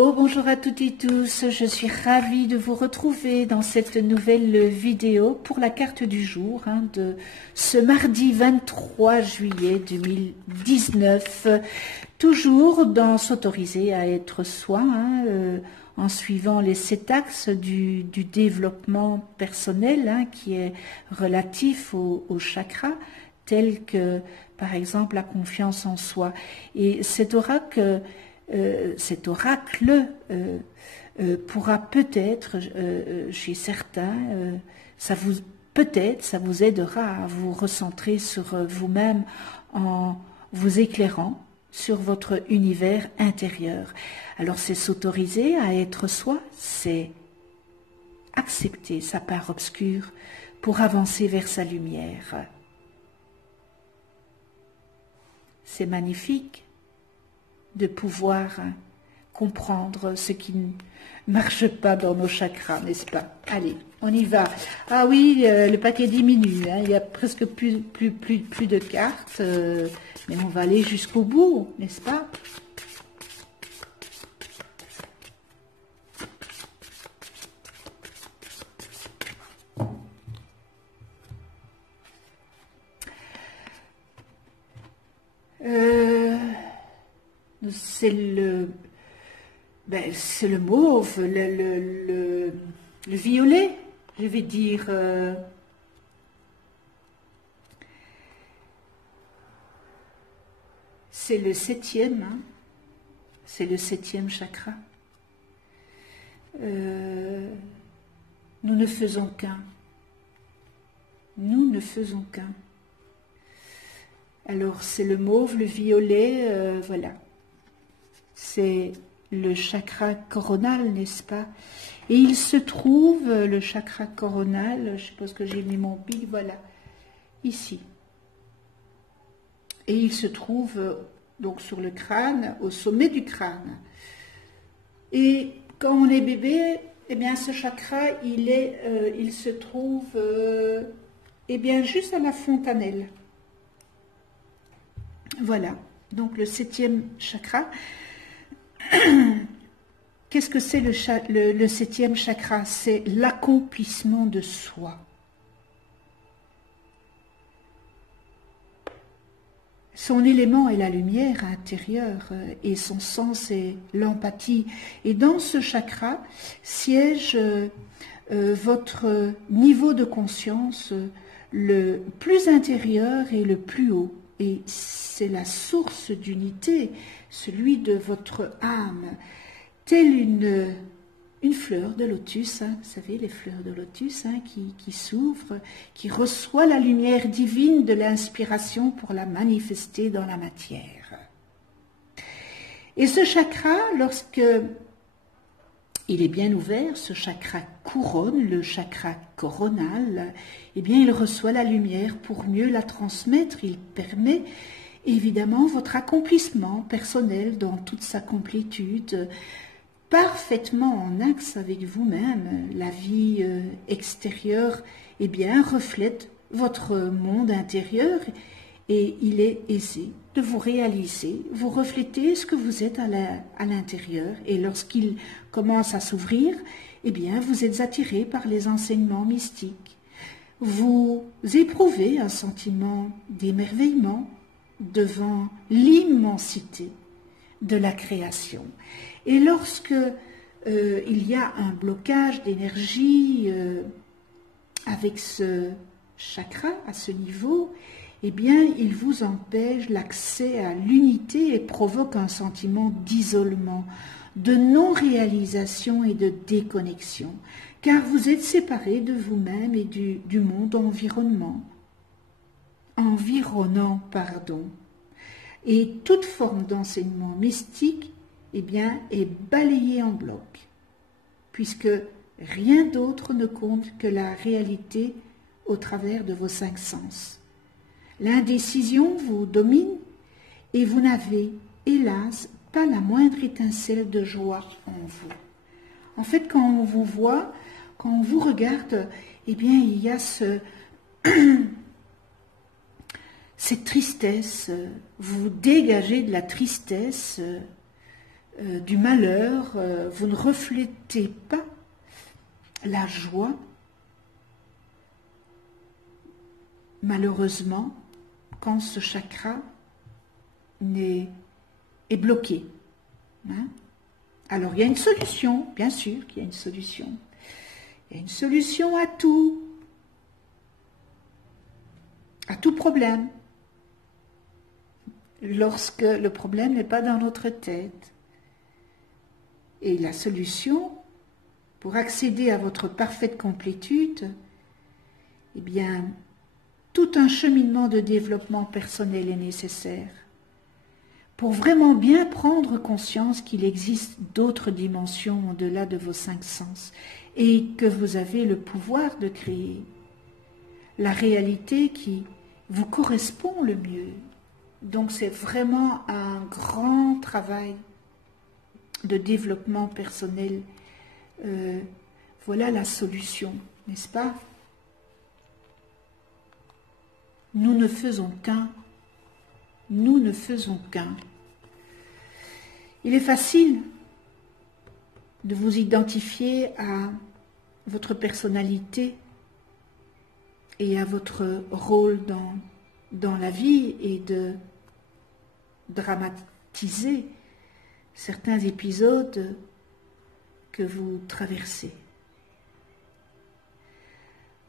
Bonjour à toutes et tous, je suis ravie de vous retrouver dans cette nouvelle vidéo pour la carte du jour de ce mardi 23 juillet 2019, toujours dans s'autoriser à être soi, en suivant les 7 axes du développement personnel qui est relatif au chakra, tel que par exemple la confiance en soi. Et cet oracle pourra peut-être, chez certains, ça vous aidera à vous recentrer sur vous-même en vous éclairant sur votre univers intérieur. Alors c'est s'autoriser à être soi, c'est accepter sa part obscure pour avancer vers sa lumière. C'est magnifique de pouvoir comprendre ce qui ne marche pas dans nos chakras, n'est-ce pas? Allez, on y va. Ah oui, le paquet diminue, il y a presque plus de cartes, mais on va aller jusqu'au bout, n'est-ce pas? C'est le mauve, le violet, je vais dire. C'est le 7e, c'est le 7e chakra. Nous ne faisons qu'un. Nous ne faisons qu'un. Alors c'est le mauve, le violet, voilà. C'est le chakra coronal, n'est-ce pas? Et il se trouve, le chakra coronal, je suppose que j'ai mis mon pic, voilà, ici. Et il se trouve donc sur le crâne, au sommet du crâne. Et quand on est bébé, eh bien ce chakra, il se trouve eh bien juste à la fontanelle. Voilà, donc le 7e chakra. Qu'est-ce que c'est le 7e chakra? C'est l'accomplissement de soi. Son élément est la lumière intérieure et son sens est l'empathie. Et dans ce chakra siège votre niveau de conscience le plus intérieur et le plus haut. Et c'est la source d'unité, celui de votre âme, telle une fleur de lotus, vous savez, les fleurs de lotus qui s'ouvrent, qui reçoit la lumière divine de l'inspiration pour la manifester dans la matière. Et ce chakra, lorsque il est bien ouvert, ce chakra couronne, le chakra coronal, eh bien il reçoit la lumière pour mieux la transmettre. Il permet évidemment votre accomplissement personnel dans toute sa complétude, parfaitement en axe avec vous-même. La vie extérieure, eh bien, reflète votre monde intérieur et il est aisé de vous réaliser, vous reflétez ce que vous êtes à l'intérieur et lorsqu'il commence à s'ouvrir, eh bien, vous êtes attiré par les enseignements mystiques. Vous éprouvez un sentiment d'émerveillement devant l'immensité de la création. Et lorsque il y a un blocage d'énergie avec ce chakra à ce niveau, eh bien, il vous empêche l'accès à l'unité et provoque un sentiment d'isolement, de non-réalisation et de déconnexion, car vous êtes séparé de vous-même et du monde environnant. Et toute forme d'enseignement mystique, eh bien, est balayée en bloc, puisque rien d'autre ne compte que la réalité au travers de vos 5 sens. L'indécision vous domine et vous n'avez, hélas, pas la moindre étincelle de joie en vous. En fait, quand on vous voit, quand on vous regarde, eh bien, il y a cette tristesse, vous dégagez de la tristesse du malheur, vous ne reflétez pas la joie, malheureusement, quand ce chakra est bloqué. Hein? Alors, il y a une solution, bien sûr qu'il y a une solution. Il y a une solution à tout problème, lorsque le problème n'est pas dans notre tête. Et la solution, pour accéder à votre parfaite complétude, eh bien, tout un cheminement de développement personnel est nécessaire pour vraiment bien prendre conscience qu'il existe d'autres dimensions au-delà de vos 5 sens et que vous avez le pouvoir de créer la réalité qui vous correspond le mieux. Donc c'est vraiment un grand travail de développement personnel. Voilà la solution, n'est-ce pas? Nous ne faisons qu'un. Nous ne faisons qu'un. Il est facile de vous identifier à votre personnalité et à votre rôle dans la vie et de dramatiser certains épisodes que vous traversez.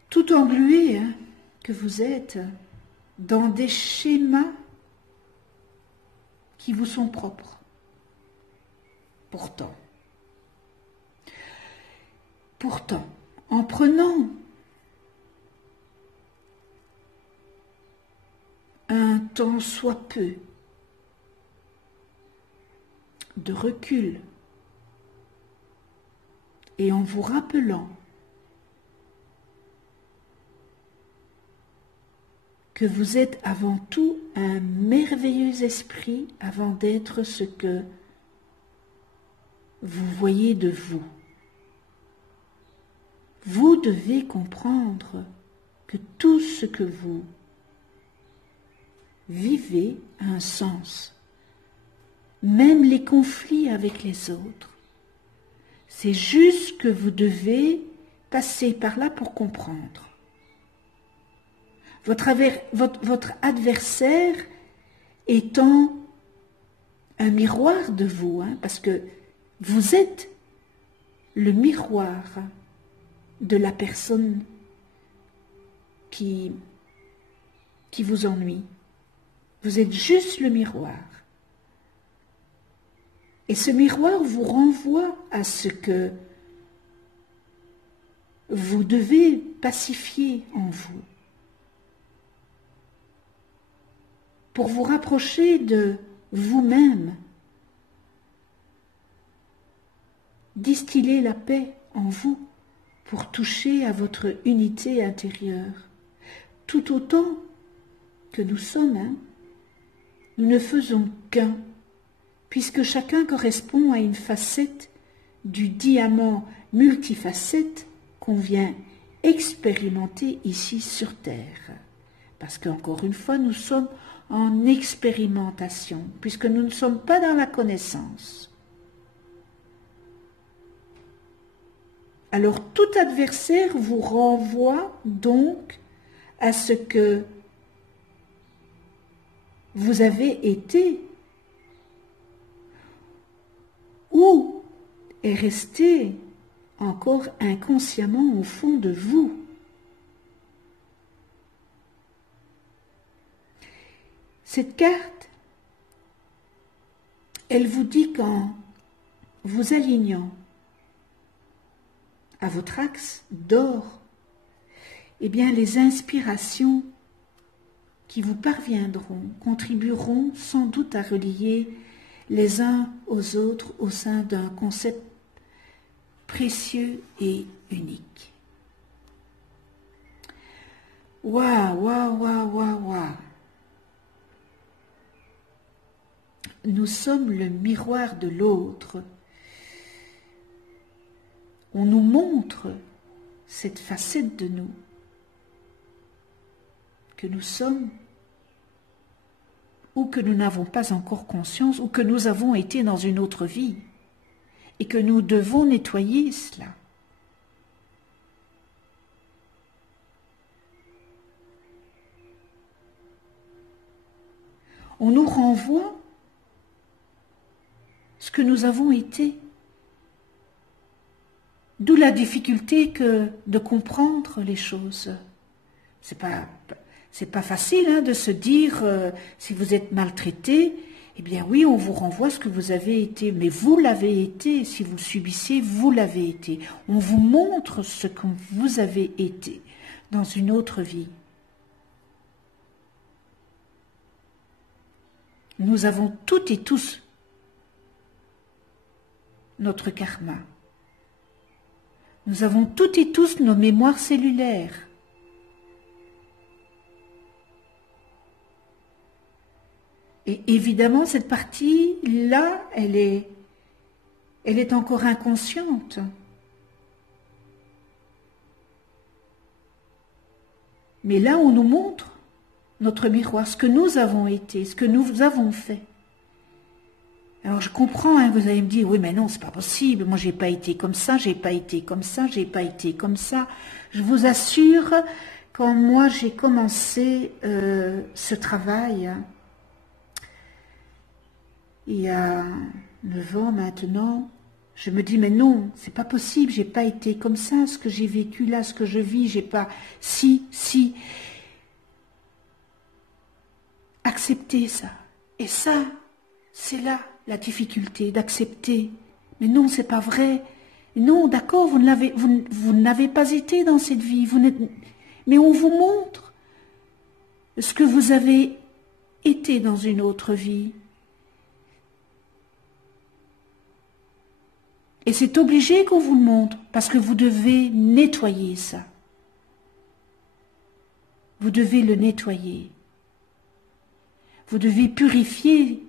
Tout englué que vous êtes dans des schémas qui vous sont propres. Pourtant, en prenant un tant soit peu de recul et en vous rappelant que vous êtes avant tout un merveilleux esprit avant d'être ce que vous voyez de vous. Vous devez comprendre que tout ce que vous vivez a un sens, même les conflits avec les autres. C'est juste que vous devez passer par là pour comprendre. Votre adversaire étant un miroir de vous, parce que vous êtes le miroir de la personne qui vous ennuie. Vous êtes juste le miroir. Et ce miroir vous renvoie à ce que vous devez pacifier en vous pour vous rapprocher de vous-même, distiller la paix en vous pour toucher à votre unité intérieure. Tout autant que nous sommes, nous ne faisons qu'un, puisque chacun correspond à une facette du diamant multifacette qu'on vient expérimenter ici sur Terre. Parce qu'encore une fois, nous sommes en expérimentation, puisque nous ne sommes pas dans la connaissance. Alors tout adversaire vous renvoie donc à ce que vous avez été ou est resté encore inconsciemment au fond de vous. Cette carte, elle vous dit qu'en vous alignant à votre axe d'or, eh bien les inspirations qui vous parviendront contribueront sans doute à relier les uns aux autres au sein d'un concept précieux et unique. Waouh, waouh, waouh, waouh, waouh. Nous sommes le miroir de l'autre. On nous montre cette facette de nous, que nous sommes ou que nous n'avons pas encore conscience, ou que nous avons été dans une autre vie, et que nous devons nettoyer cela. On nous renvoie ce que nous avons été. D'où la difficulté de comprendre les choses. C'est pas facile hein, de se dire, si vous êtes maltraité, eh bien oui, on vous renvoie ce que vous avez été, mais vous l'avez été, si vous le subissez, vous l'avez été. On vous montre ce que vous avez été dans une autre vie. Nous avons toutes et tous notre karma. Nous avons toutes et tous nos mémoires cellulaires. Et évidemment, cette partie-là, elle est encore inconsciente. Mais là, on nous montre notre miroir, ce que nous avons été, ce que nous avons fait. Alors je comprends, hein, vous allez me dire, oui mais non, c'est pas possible, moi j'ai pas été comme ça, j'ai pas été comme ça, j'ai pas été comme ça. Je vous assure, quand moi j'ai commencé ce travail, il y a 9 ans maintenant, je me dis, mais non, c'est pas possible, j'ai pas été comme ça, ce que j'ai vécu là, ce que je vis, j'ai pas... Si. Accepter ça. Et ça, c'est là la difficulté d'accepter. Mais non, c'est pas vrai. Non, d'accord, vous n'avez pas été dans cette vie. Mais on vous montre ce que vous avez été dans une autre vie. Et c'est obligé qu'on vous le montre, parce que vous devez nettoyer ça. Vous devez le nettoyer. Vous devez purifier.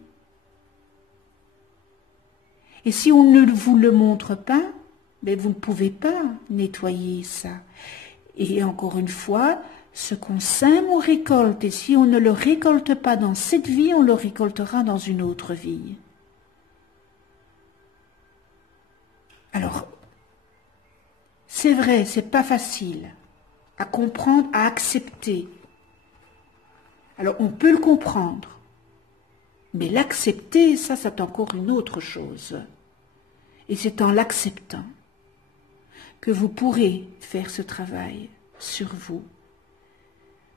Et si on ne vous le montre pas, ben vous ne pouvez pas nettoyer ça. Et encore une fois, ce qu'on sème, on récolte. Et si on ne le récolte pas dans cette vie, on le récoltera dans une autre vie. Alors, c'est vrai, c'est pas facile à comprendre, à accepter. Alors, on peut le comprendre, mais l'accepter, ça, c'est encore une autre chose. Et c'est en l'acceptant que vous pourrez faire ce travail sur vous.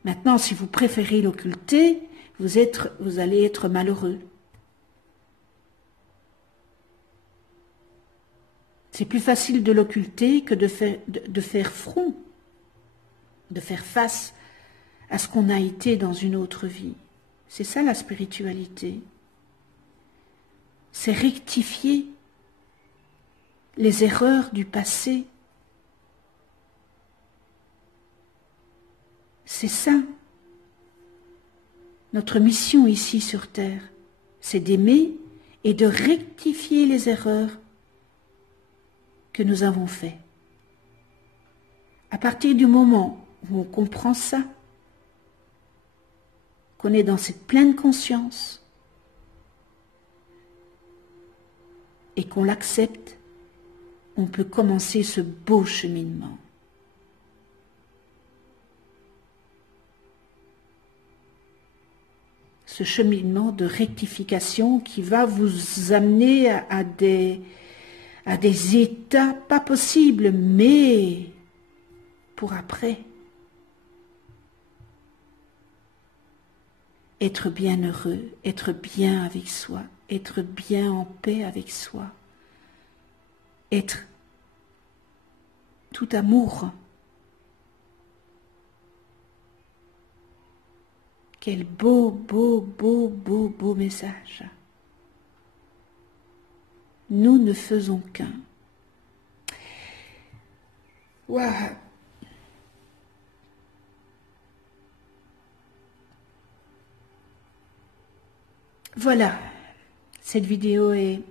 Maintenant, si vous préférez l'occulter, vous allez être malheureux. C'est plus facile de l'occulter que de faire front, de faire face à ce qu'on a été dans une autre vie. C'est ça la spiritualité. C'est rectifier les erreurs du passé. C'est ça. Notre mission ici sur Terre, c'est d'aimer et de rectifier les erreurs que nous avons faites. À partir du moment où on comprend ça, qu'on est dans cette pleine conscience et qu'on l'accepte, on peut commencer ce beau cheminement. Ce cheminement de rectification qui va vous amener à des états pas possibles, mais pour après. Être bien heureux, être bien avec soi, être bien en paix avec soi, être tout amour. Quel beau, beau, beau, beau, beau message. Nous ne faisons qu'un. Waouh! Voilà, cette vidéo est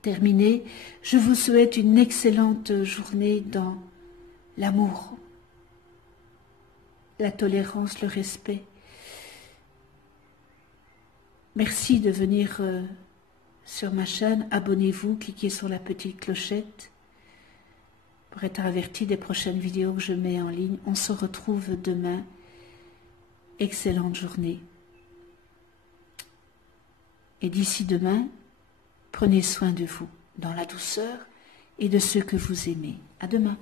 terminée. Je vous souhaite une excellente journée dans l'amour, la tolérance, le respect. Merci de venir sur ma chaîne. Abonnez-vous, cliquez sur la petite clochette pour être averti des prochaines vidéos que je mets en ligne. On se retrouve demain. Excellente journée. Et d'ici demain, prenez soin de vous, dans la douceur et de ceux que vous aimez. À demain.